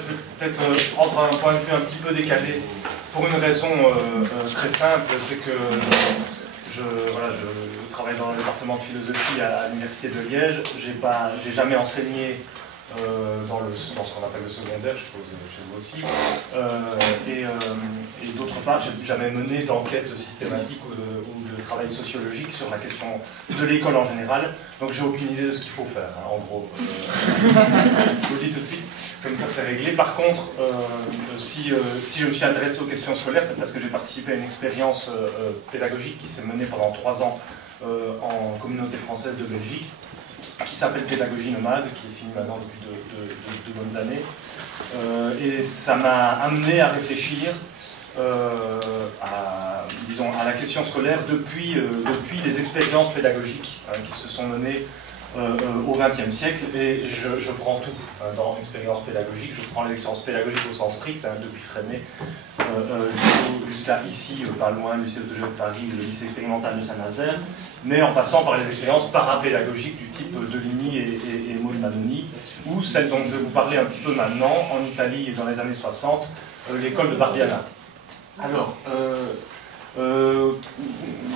je vais peut-être prendre un point de vue un petit peu décalé pour une raison très simple, c'est que je travaille dans le département de philosophie à l'université de Liège. J'ai jamais enseigné dans ce qu'on appelle le secondaire, je suppose chez vous aussi, et d'autre part, j'ai jamais mené d'enquête systématique ou de travail sociologique sur la question de l'école en général, donc j'ai aucune idée de ce qu'il faut faire, hein, en gros. Je vous le dis tout de suite, comme ça c'est réglé. Par contre, si je me suis intéressé aux questions scolaires, c'est parce que j'ai participé à une expérience pédagogique qui s'est menée pendant 3 ans en communauté française de Belgique, qui s'appelle Pédagogie nomade, qui est finie maintenant depuis de bonnes années. Et ça m'a amené à réfléchir à la question scolaire depuis les expériences pédagogiques qui se sont menées au XXe siècle. Et je prends tout dans l'expérience pédagogique. Je prends l'expérience pédagogique au sens strict, depuis Freinet jusqu'à ici, pas loin, le lycée de Paris, le lycée expérimental de Saint-Nazaire, mais en passant par les expériences parapédagogiques du type de Ligny et Maud Manoni, ou celle dont je vais vous parler un petit peu maintenant, en Italie et dans les années 60, l'école de Barbiana. Alors,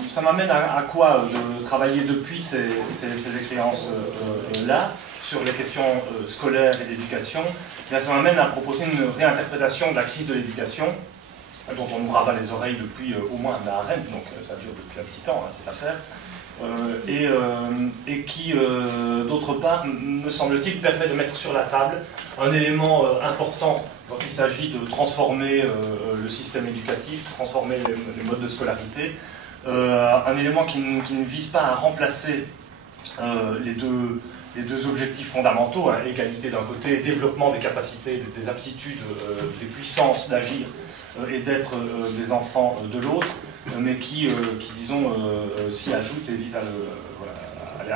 ça m'amène à quoi de travailler depuis ces expériences-là sur les questions scolaires et d'éducation. Ça m'amène à proposer une réinterprétation de la crise de l'éducation, dont on nous rabat les oreilles depuis au moins Hannah Arendt, donc ça dure depuis un petit temps, cette affaire, et qui, d'autre part, me semble-t-il, permet de mettre sur la table un élément important quand il s'agit de transformer le système éducatif, transformer les modes de scolarité, un élément qui ne vise pas à remplacer les deux objectifs fondamentaux, hein, égalité d'un côté, développement des capacités, des aptitudes, des puissances d'agir et d'être des enfants de l'autre, mais qui disons, s'y ajoutent et visent à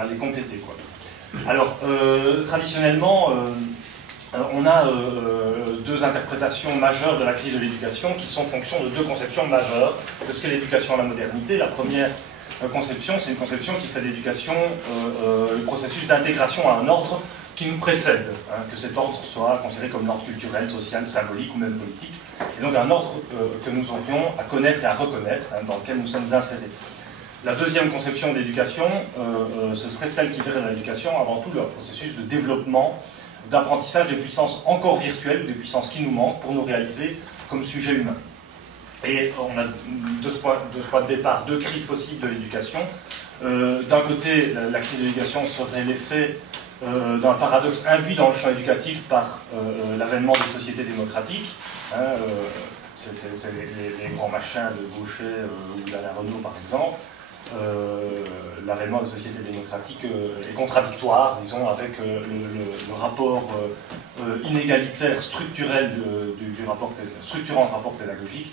les compléter, quoi. Alors, traditionnellement, on a deux interprétations majeures de la crise de l'éducation qui sont fonction de deux conceptions majeures de ce qu'est l'éducation à la modernité. La première conception, c'est une conception qui fait de l'éducation le processus d'intégration à un ordre qui nous précède, hein, que cet ordre soit considéré comme l'ordre culturel, social, symbolique ou même politique, et donc un ordre que nous aurions à connaître et à reconnaître, hein, dans lequel nous sommes insérés. La deuxième conception d'éducation, ce serait celle qui verrait l'éducation avant tout le processus de développement, d'apprentissage des puissances encore virtuelles, des puissances qui nous manquent pour nous réaliser comme sujet humain. Et on a de ce point de départ deux crises possibles de l'éducation. D'un côté, la crise de l'éducation serait l'effet d'un paradoxe induit dans le champ éducatif par l'avènement des sociétés démocratiques. Hein, c'est les grands machins de Gauchet ou d'Alain Renaud, par exemple. L'avènement des sociétés démocratiques est contradictoire, disons, avec le rapport inégalitaire, structurel structurant le rapport pédagogique,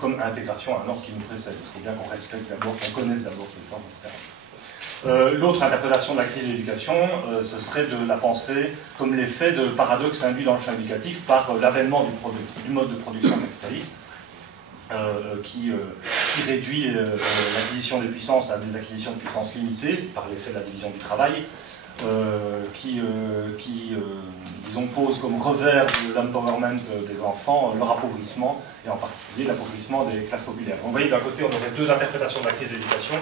comme intégration à un ordre qui nous précède. Il faut bien qu'on respecte d'abord, qu'on connaisse d'abord cet ordre, etc. L'autre interprétation de la crise de l'éducation, ce serait de la pensée comme l'effet de paradoxe induit dans le champ éducatif par l'avènement du mode de production capitaliste, qui réduit l'acquisition des puissances à des acquisitions de puissance limitées par l'effet de la division du travail, disons, pose comme revers de l'empowerment des enfants leur appauvrissement, et en particulier l'appauvrissement des classes populaires. Donc, vous voyez, d'un côté, on aurait deux interprétations de la crise de l'éducation,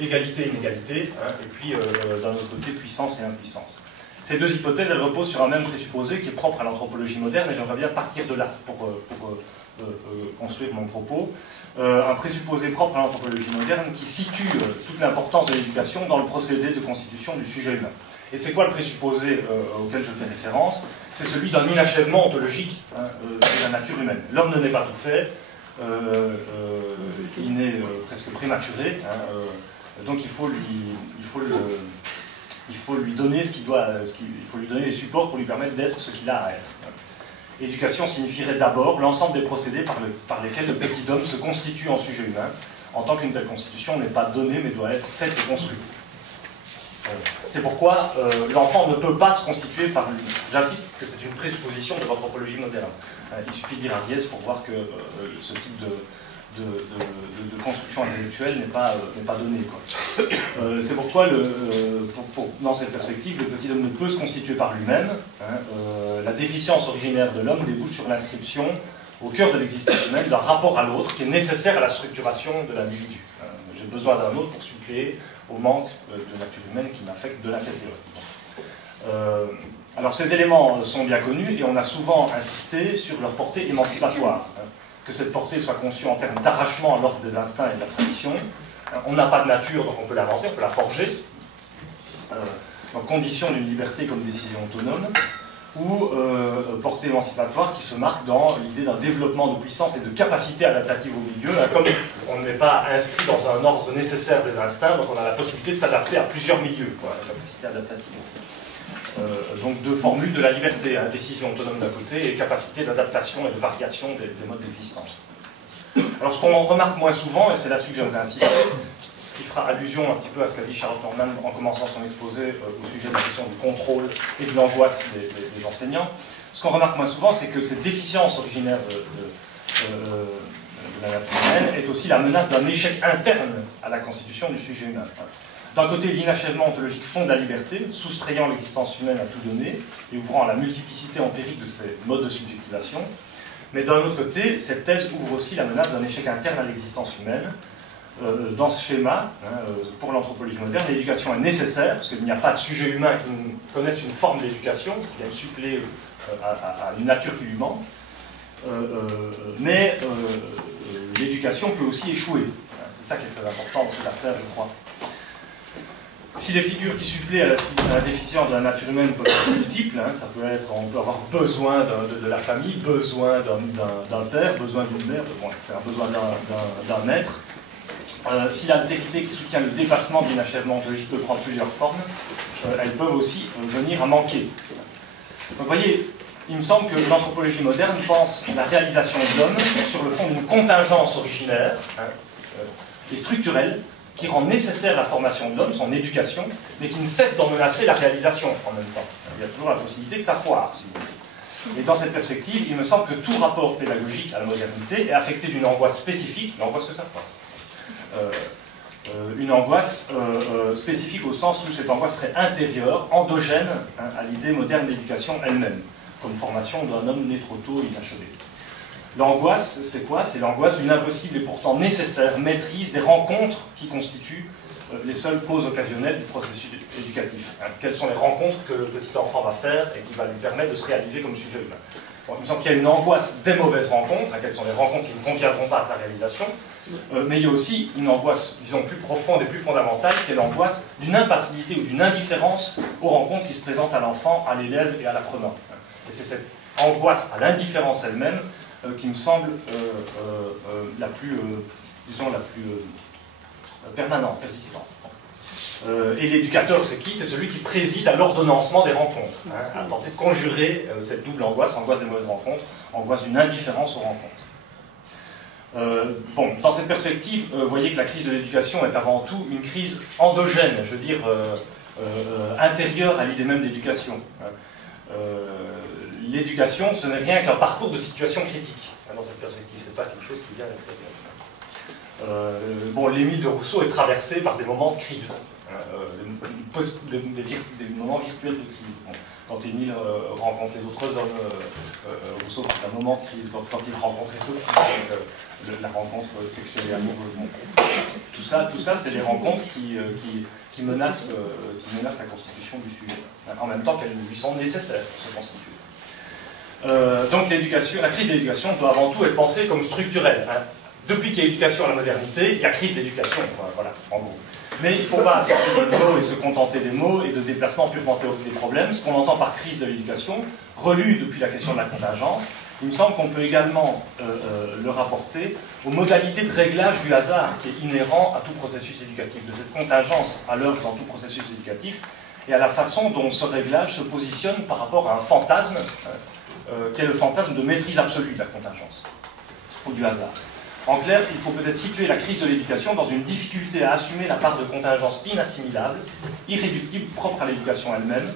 égalité et inégalité, hein, et puis d'un autre côté, puissance et impuissance. Ces deux hypothèses, elles reposent sur un même présupposé qui est propre à l'anthropologie moderne, et j'aimerais bien partir de là pour construire mon propos. Un présupposé propre à l'anthropologie moderne qui situe toute l'importance de l'éducation dans le procédé de constitution du sujet humain. Et c'est quoi le présupposé auquel je fais référence? C'est celui d'un inachèvement ontologique, hein, de la nature humaine. L'homme ne n'est pas tout fait, il naît presque prématuré, hein, donc il faut lui donner il faut lui donner les supports pour lui permettre d'être ce qu'il a à être. Éducation signifierait d'abord l'ensemble des procédés par lesquels le petit homme se constitue en sujet humain, en tant qu'une telle constitution n'est pas donnée mais doit être faite et construite. C'est pourquoi l'enfant ne peut pas se constituer par lui. J'insiste que c'est une présupposition de l'anthropologie moderne. Il suffit de lire Ariès pour voir que ce type de construction intellectuelle n'est pas donnée. C'est pourquoi, pour dans cette perspective, le petit homme ne peut se constituer par lui-même. La déficience originaire de l'homme débouche sur l'inscription au cœur de l'existence humaine d'un rapport à l'autre qui est nécessaire à la structuration de l'individu. J'ai besoin d'un autre pour suppléer au manque de nature humaine qui m'affecte de l'intérieur. Alors ces éléments sont bien connus et on a souvent insisté sur leur portée émancipatoire. Que cette portée soit conçue en termes d'arrachement à l'ordre des instincts et de la tradition. On n'a pas de nature, donc on peut l'inventer, on peut la forger. Donc condition d'une liberté comme décision autonome, ou portée émancipatoire qui se marque dans l'idée d'un développement de puissance et de capacité adaptative au milieu. Comme on n'est pas inscrit dans un ordre nécessaire des instincts, donc on a la possibilité de s'adapter à plusieurs milieux, la capacité adaptative. Donc deux formules de la liberté, décision autonome d'un côté et capacité d'adaptation et de variation des modes d'existence. Alors ce qu'on remarque moins souvent, et c'est là-dessus que j'aimerais insister, ce qui fera allusion un petit peu à ce qu'a dit Charlotte Norman en commençant son exposé au sujet de la question du contrôle et de l'angoisse des enseignants, ce qu'on remarque moins souvent, c'est que cette déficience originaire de la nature humaine est aussi la menace d'un échec interne à la constitution du sujet humain. D'un côté, l'inachèvement ontologique fonde la liberté, soustrayant l'existence humaine à tout donner et ouvrant à la multiplicité empirique de ces modes de subjectivation. Mais d'un autre côté, cette thèse ouvre aussi la menace d'un échec interne à l'existence humaine. Dans ce schéma, pour l'anthropologie moderne, l'éducation est nécessaire, parce qu'il n'y a pas de sujet humain qui connaisse une forme d'éducation, qui vienne suppléer à une nature qui lui manque. Mais l'éducation peut aussi échouer. C'est ça qui est très important dans cette affaire, je crois. Si les figures qui suppléent à la déficience de la nature humaine peuvent être multiples, ça peut être, on peut avoir besoin de la famille, besoin d'un père, besoin d'une mère, etc., besoin d'un maître. Si l'altérité qui soutient le dépassement de l'inachèvement ontologique peut prendre plusieurs formes, elles peuvent aussi venir à manquer. Donc vous voyez, il me semble que l'anthropologie moderne pense la réalisation de l'homme sur le fond d'une contingence originaire et structurelle qui rend nécessaire la formation de l'homme, son éducation, mais qui ne cesse d'en menacer la réalisation en même temps. Il y a toujours la possibilité que ça foire, si vous voulez. Et dans cette perspective, il me semble que tout rapport pédagogique à la modernité est affecté d'une angoisse spécifique, l'angoisse que ça foire. Une angoisse spécifique au sens où cette angoisse serait intérieure, endogène à l'idée moderne d'éducation elle-même, comme formation d'un homme né trop tôt et inachevé. L'angoisse, c'est quoi? C'est l'angoisse d'une impossible et pourtant nécessaire maîtrise des rencontres qui constituent les seules causes occasionnelles du processus éducatif. Quelles sont les rencontres que le petit enfant va faire et qui va lui permettre de se réaliser comme sujet humain? Bon, il me semble qu'il y a une angoisse des mauvaises rencontres, quelles sont les rencontres qui ne conviendront pas à sa réalisation, mais il y a aussi une angoisse, disons, plus profonde et plus fondamentale, qui est l'angoisse d'une impassibilité ou d'une indifférence aux rencontres qui se présentent à l'enfant, à l'élève et à l'apprenant. Et c'est cette angoisse à l'indifférence elle-même qui me semble la plus, disons, la plus permanente, persistante. Et l'éducateur, c'est qui? C'est celui qui préside à l'ordonnancement des rencontres, à tenter de conjurer cette double angoisse, angoisse des mauvaises rencontres, angoisse d'une indifférence aux rencontres. Bon, dans cette perspective, vous voyez que la crise de l'éducation est avant tout une crise endogène, je veux dire intérieure à l'idée même d'éducation. L'éducation, ce n'est rien qu'un parcours de situation critique. Dans cette perspective, ce n'est pas quelque chose qui vient d'extérieur. Bon, l'Émile de Rousseau est traversé par des moments de crise, des moments virtuels de crise. Bon, quand Émile rencontre les autres hommes, Rousseau c'est un moment de crise. Quand il rencontrait Sophie, la rencontre sexuelle et amoureuse. Bon, tout ça, c'est des rencontres qui menacent la constitution du sujet, en même temps qu'elles lui sont nécessaires pour se constituer. Donc la crise de l'éducation doit avant tout être pensée comme structurelle. Depuis qu'il y a éducation à la modernité, il y a crise d'éducation, voilà, en gros. Mais il ne faut pas sortir des mots et se contenter des mots et de déplacements purement théoriques des problèmes. Ce qu'on entend par crise de l'éducation, relu depuis la question de la contingence, il me semble qu'on peut également le rapporter aux modalités de réglage du hasard qui est inhérent à tout processus éducatif, de cette contingence à l'œuvre dans tout processus éducatif, et à la façon dont ce réglage se positionne par rapport à un fantasme, qui est le fantasme de maîtrise absolue de la contingence, ou du hasard. En clair, il faut peut-être situer la crise de l'éducation dans une difficulté à assumer la part de contingence inassimilable, irréductible, propre à l'éducation elle-même,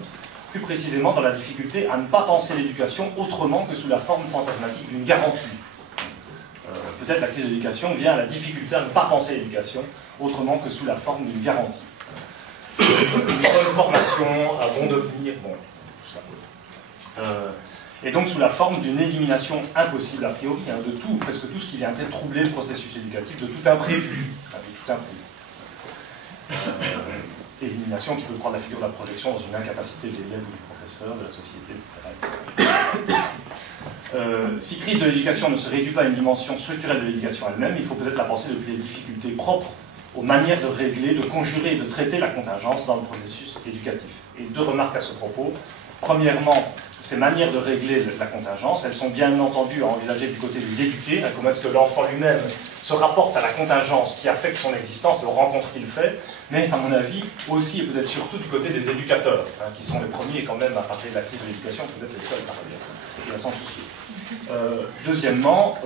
plus précisément dans la difficulté à ne pas penser l'éducation autrement que sous la forme fantasmatique d'une garantie. Peut-être la crise de l'éducation vient à la difficulté à ne pas penser l'éducation autrement que sous la forme d'une garantie. Une bonne formation, à bon devenir, bon, tout ça. Et donc sous la forme d'une élimination impossible a priori, hein, de tout, presque tout ce qui viendrait troubler le processus éducatif, de tout imprévu. Élimination qui peut prendre la figure de la projection dans une incapacité de l'élève ou du professeur, de la société, etc. Si crise de l'éducation ne se réduit pas à une dimension structurelle de l'éducation elle-même, il faut peut-être la penser depuis les difficultés propres aux manières de régler, de conjurer et de traiter la contingence dans le processus éducatif. Et deux remarques à ce propos. Premièrement, ces manières de régler la contingence, elles sont bien entendu à envisager du côté des éduqués, hein, comment est-ce que l'enfant lui-même se rapporte à la contingence qui affecte son existence et aux rencontres qu'il fait, mais à mon avis aussi et peut-être surtout du côté des éducateurs, hein, qui sont les premiers quand même à parler de la crise de l'éducation, peut-être les seuls par ailleurs, et à s'en soucier. Deuxièmement,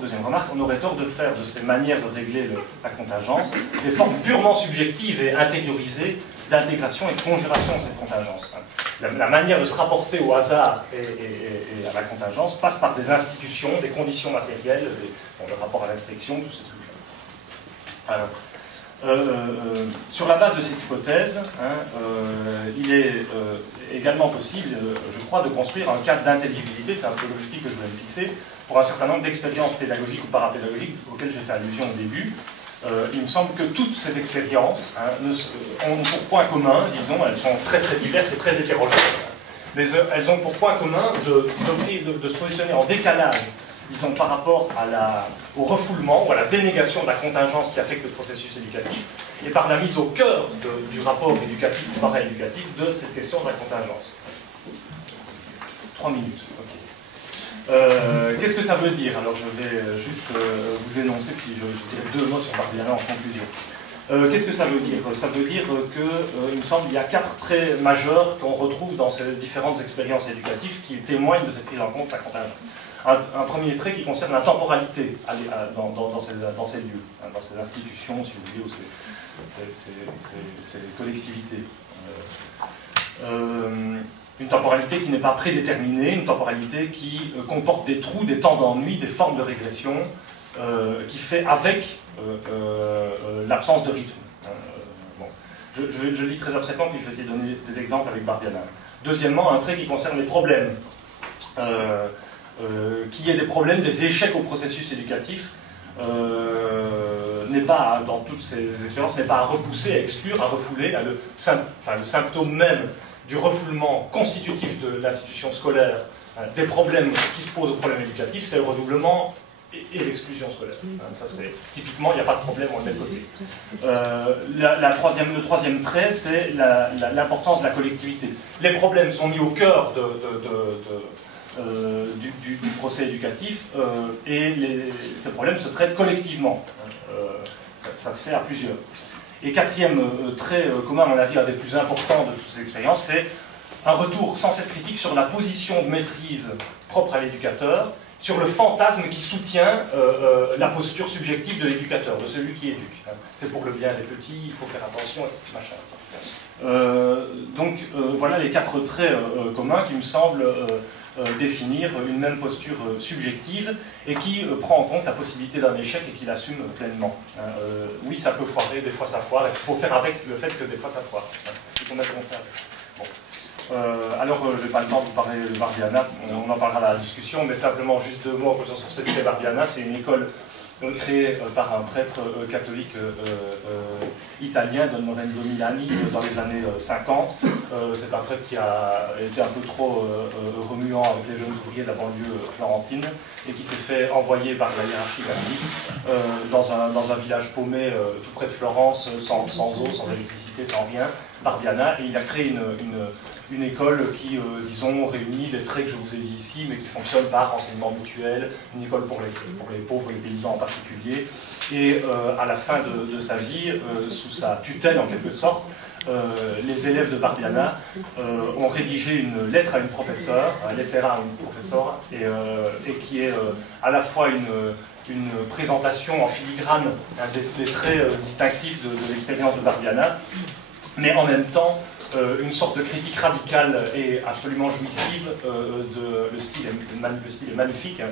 deuxième remarque, on aurait tort de faire de ces manières de régler la contingence des formes purement subjectives et intériorisées d'intégration et de conjuration de cette contingence. La manière de se rapporter au hasard et à la contingence passe par des institutions, des conditions matérielles, le rapport à l'inspection, tous ces trucs-là. Sur la base de cette hypothèse, il est également possible, je crois, de construire un cadre d'intelligibilité, c'est un peu l'objectif que je voulais me fixer, pour un certain nombre d'expériences pédagogiques ou parapédagogiques auxquelles j'ai fait allusion au début. Il me semble que toutes ces expériences ont pour point commun, disons, elles sont très très diverses et très hétérogènes, mais elles ont pour point commun de se positionner en décalage, disons, par rapport au refoulement ou à la dénégation de la contingence qui affecte le processus éducatif, et par la mise au cœur du rapport éducatif ou para-éducatif de cette question de la contingence. 3 minutes, ok. Qu'est-ce que ça veut dire? Alors je vais juste vous énoncer, puis je dirai 2 mots sur Barbiana en conclusion. Qu'est-ce que ça veut dire? Ça veut dire qu'il me semble qu'il y a 4 traits majeurs qu'on retrouve dans ces différentes expériences éducatives qui témoignent de cette prise en compte de la contingence. Un premier trait qui concerne la temporalité dans ces lieux, dans ces institutions, si vous voulez, ou ces collectivités. Une temporalité qui n'est pas prédéterminée, une temporalité qui comporte des trous, des temps d'ennui, des formes de régression, qui fait avec l'absence de rythme. Bon. Je lis très abstraitement, puis je vais essayer de donner des exemples avec Barbiana. Deuxièmement, un trait qui concerne les problèmes. Qu'il y ait des problèmes, des échecs au processus éducatif, n'est pas, dans toutes ces expériences, n'est pas à repousser, à exclure, à refouler. Le symptôme même du refoulement constitutif de l'institution scolaire, des problèmes qui se posent aux problèmes éducatifs, c'est le redoublement et l'exclusion scolaire. Ça, c'est typiquement, il n'y a pas de problème, on le met de côté. Le troisième trait, c'est l'importance de la collectivité. Les problèmes sont mis au cœur du procès éducatif et ces problèmes se traitent collectivement. Ça se fait à plusieurs. Et quatrième trait commun, à mon avis, un des plus importants de toutes ces expériences, c'est un retour sans cesse critique sur la position de maîtrise propre à l'éducateur, sur le fantasme qui soutient la posture subjective de l'éducateur, de celui qui éduque. C'est pour le bien des petits, il faut faire attention, etc. Voilà les 4 traits communs qui me semblent définir une même posture subjective et qui prend en compte la possibilité d'un échec et qui l'assume pleinement. Oui, ça peut foirer, des fois ça foire, et il faut faire avec le fait que des fois ça foire. C'est qu'on a qu'on faire. Bon. Je n'ai pas le temps de vous parler de Barbiana, on en parlera dans la discussion, mais simplement juste 2 mots sur cette idée. Barbiana, c'est une école créée par un prêtre catholique italien, Don Lorenzo Milani, dans les années 50. C'est un prêtre qui a été un peu trop remuant avec les jeunes ouvriers de la banlieue florentine et qui s'est fait envoyer par la hiérarchie catholique dans un village paumé tout près de Florence, sans eau, sans électricité, sans rien, Barbiana, et il a créé une école qui, disons, réunit les traits que je vous ai dit ici, mais qui fonctionne par enseignement mutuel, une école pour les pauvres et les paysans en particulier. Et à la fin de sa vie, sous sa tutelle en quelque sorte, les élèves de Barbiana ont rédigé une lettre à une professeure, un lettera à une professeure, et qui est à la fois une présentation en filigrane des traits distinctifs de l'expérience de Barbiana, mais en même temps une sorte de critique radicale et absolument jouissive le style est magnifique,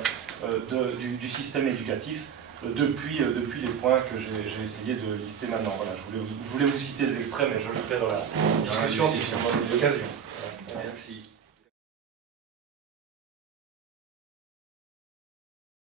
du système éducatif, depuis les points que j'ai essayé de lister maintenant. Voilà, je voulais vous citer des extraits, mais je le ferai dans la discussion si je m'en donne l'occasion. Merci.